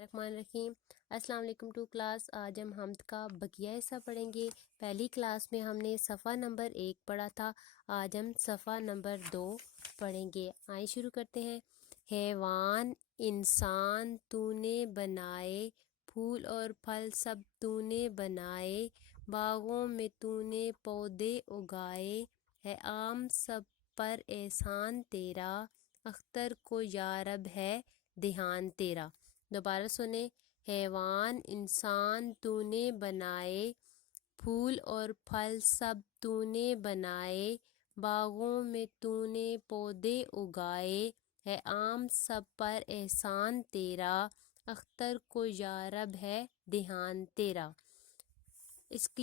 الرحمن الرحیم۔ السلام علیکم ٹو کلاس۔ آج ہم حمد کا بقیہ حصہ پڑھیں گے۔ پہلی کلاس میں ہم نے صفحہ نمبر 1 پڑھا تھا، آج ہم صفحہ نمبر 2 پڑھیں گے۔ آئیں شروع کرتے ہیں۔ حیوان، انسان تو نے بنائے، پھول اور پھل سب تو نے بنائے، باغوں میں تو نے پودے اگائے، ہے عام سب پر احسان تیرا، اختر کو یارب ہے دھیان تیرا۔ دوبارہ سنیں۔ حیوان، انسان تو نے بنائے، پھول اور پھل سب تو نے بنائے، باغوں میں تو نے پودے اگائے، ہے عام سب پر احسان تیرا، اختر کو یارب ہے دھیان تیرا۔ اس کو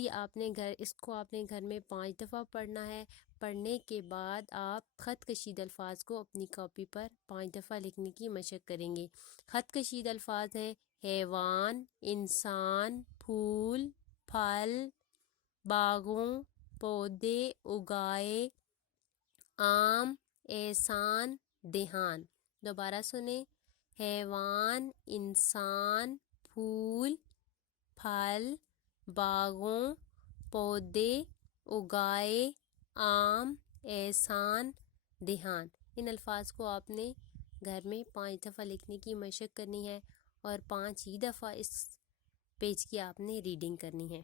آپ نے گھر میں 5 دفعہ پڑھنا ہے۔ پڑھنے کے بعد آپ خط کشید الفاظ کو اپنی کاپی پر 5 دفعہ لکھنے کی مشق کریں گے۔ خط کشید الفاظ ہیں حیوان، انسان، پھول، پھل، باغوں، پودے اگائے، عام، احسان، دھیان۔ دوبارہ سنیں۔ حیوان، انسان، پھول، پھل، باغوں، پودے اگائے، عام، احسان، دھیان۔ ان الفاظ کو آپ نے گھر میں 5 دفعہ لکھنے کی مشق کرنی ہے اور 5 ہی دفعہ اس پیج کی آپ نے ریڈنگ کرنی ہے۔